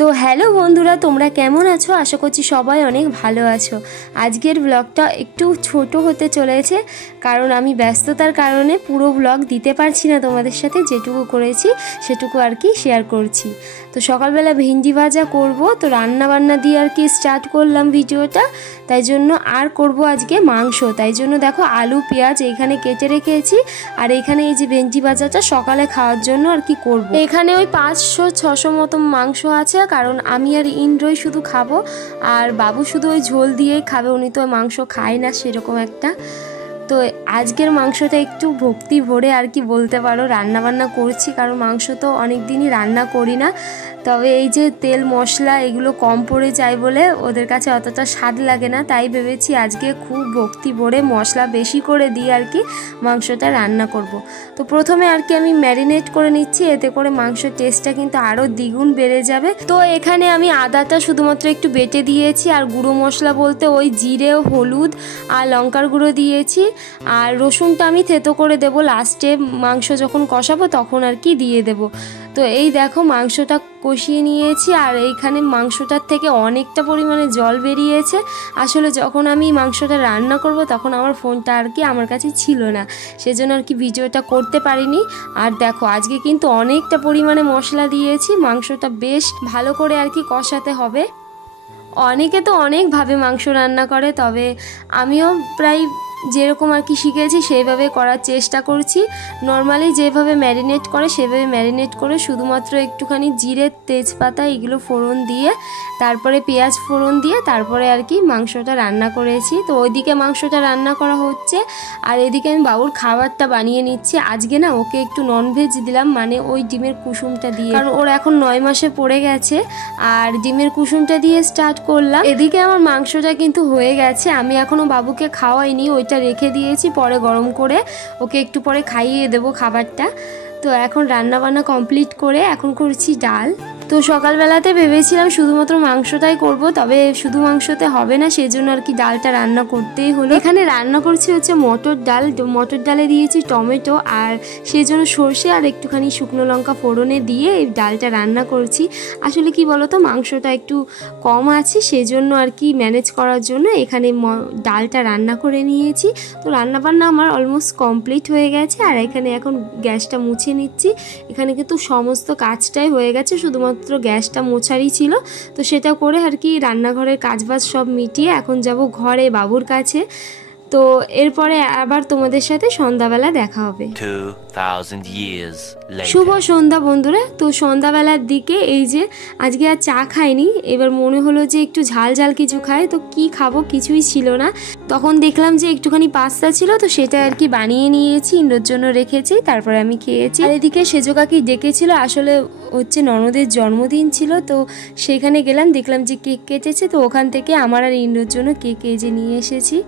তো হ্যালো বন্ধুরা, তোমরা কেমন আছো? আশা করছি সবাই অনেক ভালো আছো। আজকের ব্লগটা একটু ছোট হতে চলেছে, কারণ আমি ব্যস্ততার কারণে পুরো ব্লগ দিতে পারছি না তোমাদের সাথে। যেটুকু করেছি সেটুকু আর কি শেয়ার করছি। তো সকালবেলা ভেন্ডি ভাজা করব, তো রান্না বান্না দিয়ে আর কি স্টার্ট করলাম ভিডিওটা। তাই জন্য আর করব আজকে মাংস। তাই জন্য দেখো আলু পেঁয়াজ এইখানে কেটে রেখেছি, আর এইখানে এই যে ভেন্ডি ভাজাটা সকালে খাওয়ার জন্য আর কি করব। এখানে ওই 500-600 মতো মাংস আছে, কারণ আমি আর ইন্দ্রই শুধু খাবো, আর বাবু শুধু ওই ঝোল দিয়েই খাবে। উনি তো মাংস খায় না সেরকম একটা। তো আজকের মাংসটা একটু ভক্তি ভরে আর কি বলতে পারো রান্না বান্না করছি, কারণ মাংস তো অনেক দিনই রান্না করি না। তবে এই যে তেল মশলা এগুলো কম পড়ে যায় বলে ওদের কাছে অতটা স্বাদ লাগে না, তাই ভেবেছি আজকে খুব ভক্তি ভরে মশলা বেশি করে দিয়ে আর কি মাংসটা রান্না করব। তো প্রথমে আর কি আমি ম্যারিনেট করে নিচ্ছি, এতে করে মাংসের টেস্টটা কিন্তু আরও দ্বিগুণ বেড়ে যাবে। তো এখানে আমি আদাটা শুধুমাত্র একটু বেটে দিয়েছি, আর গুঁড়ো মশলা বলতে ওই জিরে, হলুদ আর লঙ্কার গুঁড়ো দিয়েছি, আর রসুনটা আমি থেতো করে দেব লাস্টে, মাংস যখন কষাবো তখন আর কি দিয়ে দেব। তো এই দেখো মাংসটা কষিয়ে নিয়েছি, আর এইখানে মাংসটার থেকে অনেকটা পরিমাণে জল বেরিয়েছে। আসলে যখন আমি মাংসটা রান্না করব তখন আমার ফোনটা আর কি আমার কাছে ছিল না, সেজন্য আর কি ভিডিওটা করতে পারিনি। আর দেখো আজকে কিন্তু অনেকটা পরিমাণে মশলা দিয়েছি, মাংসটা বেশ ভালো করে আর কি কষাতে হবে। অনেকে তো অনেকভাবে মাংস রান্না করে, তবে আমিও প্রায় যেরকম আর কি শিখেছি সেইভাবে করার চেষ্টা করছি। নর্মালি যেভাবে ম্যারিনেট করে সেভাবে ম্যারিনেট করে শুধুমাত্র একটুখানি জিরে, তেজপাতা এগুলো ফোড়ন দিয়ে, তারপরে পেঁয়াজ ফোড়ন দিয়ে তারপরে আর কি মাংসটা রান্না করেছি। তো ওইদিকে মাংসটা রান্না করা হচ্ছে, আর এদিকে আমি বাবুর খাবারটা বানিয়ে নিচ্ছি। আজকে না ওকে একটু ননভেজ দিলাম, মানে ওই ডিমের কুসুমটা দিয়ে, কারণ ওর এখন 9 মাসে পড়ে গেছে, আর ডিমের কুসুমটা দিয়ে স্টার্ট করলাম। এদিকে আমার মাংসটা কিন্তু হয়ে গেছে, আমি এখনও বাবুকে খাওয়াইনি, ওইটা রেখে দিয়েছি, পরে গরম করে ওকে একটু পরে খাইয়ে দেবো খাবারটা। তো এখন রান্না বান্না কমপ্লিট করে এখন করছি ডাল। তো সকালবেলাতে ভেবেছিলাম শুধুমাত্র মাংসটাই করব, তবে শুধু মাংসতে হবে না, সেজন্য আর কি ডালটা রান্না করতেই হলো। এখানে রান্না করছি হচ্ছে মটর ডাল। মটর ডালে দিয়েছি টমেটো, আর সেই জন্য সর্ষে আর একটুখানি শুকনো লঙ্কা ফোড়নে দিয়ে এই ডালটা রান্না করছি। আসলে কি বলতো, মাংসটা একটু কম আছে, সেজন্য আর কি ম্যানেজ করার জন্য এখানে ডালটা রান্না করে নিয়েছি। তো রান্নাবান্না আমার অলমোস্ট কমপ্লিট হয়ে গেছে, আর এখানে এখন গ্যাসটা মুছে নিচ্ছি। এখানে কিন্তু সমস্ত কাজটাই হয়ে গেছে, শুধুমাত্র গ্যাসটা মোছারই ছিল। তো সেটা করে আর কি রান্নাঘরের কাজবাজ সব মিটিয়ে এখন যাব ঘরে বাবুর কাছে। তো এরপরে আবার তোমাদের সাথে সন্ধ্যাবেলা দেখা হবে। 2000 years later. শুভ সন্ধ্যা বন্ধুরা। তো সন্ধ্যাবেলার দিকে এই যে আজকে আর চা খাইনি, এবার মনে হলো যে একটু ঝাল ঝাল কিছু খাই। তো কি খাবো কিছুই ছিল না, তখন দেখলাম যে একটুখানি পাস্তা ছিল, তো সেটা আর কি বানিয়ে নিয়েছি, ইন্দ্রর জন্য রেখেছি, তারপরে আমি খেয়েছি। আর এদিকে সেজো কাকি ডেকেছিল, আসলে হচ্ছে ননদের জন্মদিন ছিল, তো সেখানে গেলাম, দেখলাম যে কেক কেটেছে, তো ওখান থেকে আমার আর ইন্দ্রর জন্য কেক এজে নিয়ে এসেছি।